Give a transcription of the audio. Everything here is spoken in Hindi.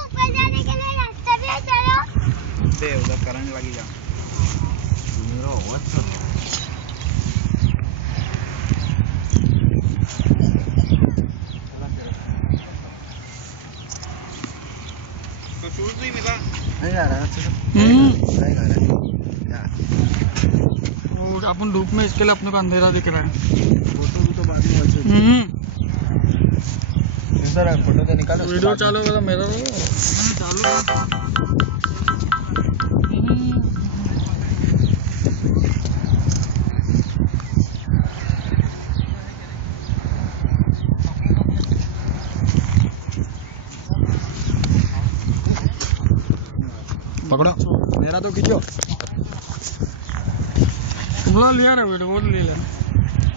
ऊपर जाने के लिए रास्ता भी है, चलो। दे उधर करंट लगेगा। मेरा आवाज सुन। तो शूज नहीं मिला? नहीं आ रहा नहीं आ रहा और अपन धूप में, इसके लिए अपने को अंधेरा दिख रहा है। फोटो भी तो बाद में सर फोटो तो निकालो। वीडियो चालू होगा मेरा चालू। पकड़ो मेरा तो खींचो। तुम लोग लिया ना वीडियो, वो ले लेना।